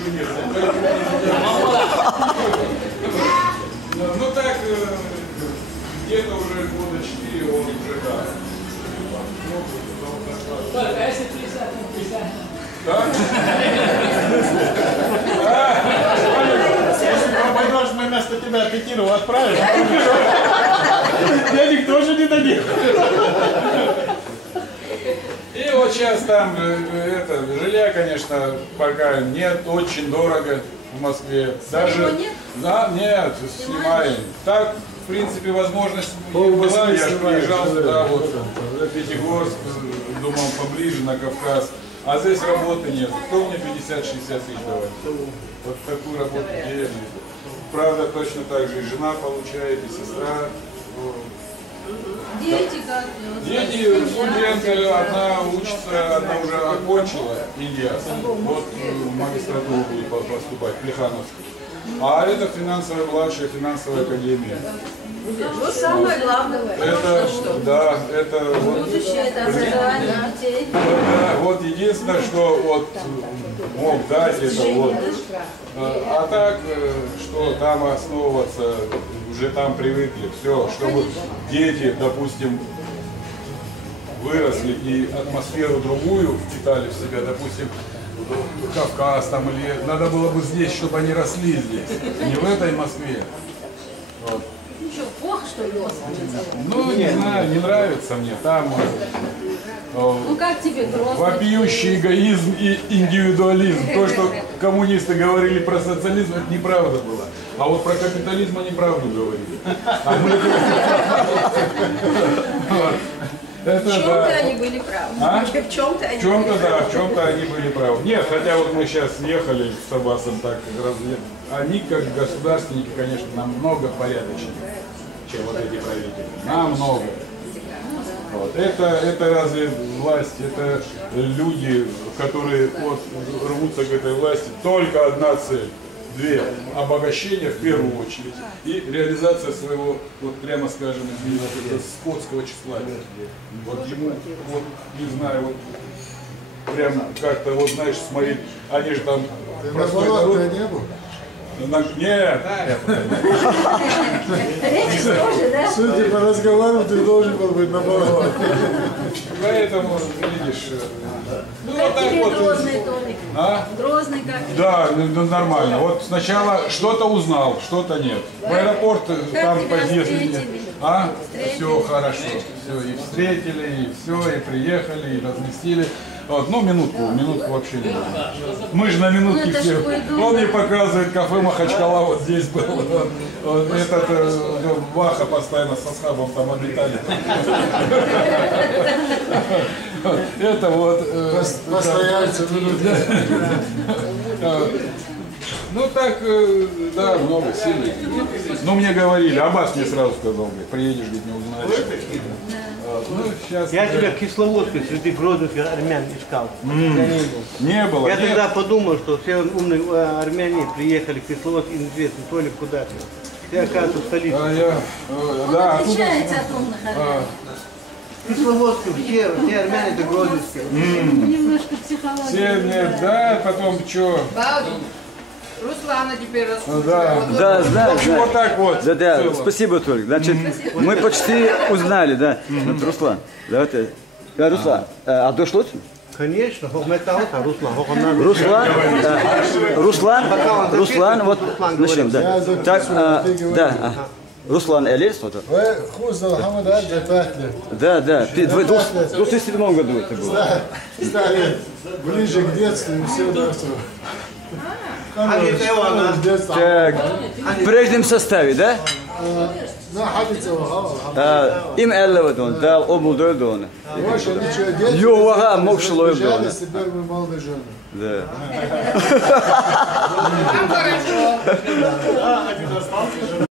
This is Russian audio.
еще нет. Ну так, где-то уже года 4 он уже, да. Только если 50 на 50. Да? Если пойдешь, мы вместо тебя Пекину отправим. Денег тоже не дадим. И вот сейчас там жилья, конечно, пока нет, очень дорого в Москве. Даже нет? Да, нет, снимаем. Так, в принципе, возможность была, я же приезжал сюда, вот, в Пятигорск, думал поближе на Кавказ. А здесь работы нет. Кто мне 50-60 тысяч давать? Вот такую работу делали. Правда, точно так же и жена получает, и сестра. Дети как? Дети, студентка, одна учится, одна уже окончила ИГИАС. Вот в магистратуру будет поступать, Плехановский. А это финансовая, младшая финансовая академия. Вот самое главное. Это, да, это вот, Будущее, это образование детей. вот единственное, что вот мог дать, это вот. А так, что там основываться, уже там привыкли, все, чтобы дети, допустим, выросли и атмосферу другую впитали в себя, допустим, Кавказ там, или надо было бы здесь, чтобы они росли здесь, не в этой Москве. Вот. Что, плохо, что ли, у вас? Ну, не знаю, не нравится мне. Там Ну как тебе Грозный? вопиющий эгоизм и индивидуализм. То, что коммунисты говорили про социализм, это неправда было. А вот про капитализм они правду говорили. А мы... Это, В чем-то да. они были правы. А? В чем-то они В чем-то, были да, правы. в чем-то они были правы. Нет, хотя вот мы сейчас ехали с Аббасом так, они как государственники, конечно, намного порядочнее, чем вот эти правители. Намного. Вот. Это разве власть, это люди, которые вот рвутся к этой власти, только одна цель. Две. Обогащение в первую очередь и реализация своего, вот прямо скажем, скотского тщеславия. Вот ему, вот не знаю, вот прям как-то, вот знаешь, смотреть, они же там простой народ. Не был? Нет. Речь тоже, да? Судя по разговору, ты должен был быть наоборот. Поэтому, видишь, ну вот Как так тебе вот. Грозный, Толик? А? Грозный как? Да, ну, нормально. Вот сначала что-то узнал, что-то нет. В аэропорт там тебя поездили. встретили? А? Встретили? Все хорошо. Все, и встретили, и все, и приехали, и разместили. Вот, ну, минутку вообще не было. Мы же на минутке Ну, это все. ж пойду, Он да. мне показывает, кафе Махачкала вот здесь был. Вот этот Ваха постоянно со Схабом там обитали. Это вот... Постояльцы будут. Ну так, да, много, сильно. Ну мне говорили, Аббас мне сразу сказал, говорит, приедешь, говорит, не узнаешь. Ну, сейчас... Я тебя в Кисловодске среди грозных армян искал. Я не был. Не было, Я нет. тогда подумал, что все умные армяне приехали в Кисловодск и неизвестно, то ли куда-то. Ты, оказывается, в столице. Он да, оттуда... Отличается от умных армян. В Кисловодске все армяне это грозные. Немножко психология. Все, нет, да, потом что? Руслана теперь раскрутила. Да, Да, знаю, в общем, знаю. вот так вот. Да, да, в целом. спасибо, Толик. Значит, мы почти узнали, да. Вот, Руслан, давайте. Да, Руслан, а дошло? Конечно, Руслан, вот начнем, да. Так, да, Руслан Элис, вот. Вы Хузал Хамада Джатахли. Да, да, в 2007 году это было. Стали ближе к детству и все до этого. Так, в прежнем составе, да? Ну, Хабицева, Им Эллевадон, да, Обулдойдон. Ваша ничего дети. Ювага Мокшлой Бежали, теперь мы молодые жены. Да. Там хорошо.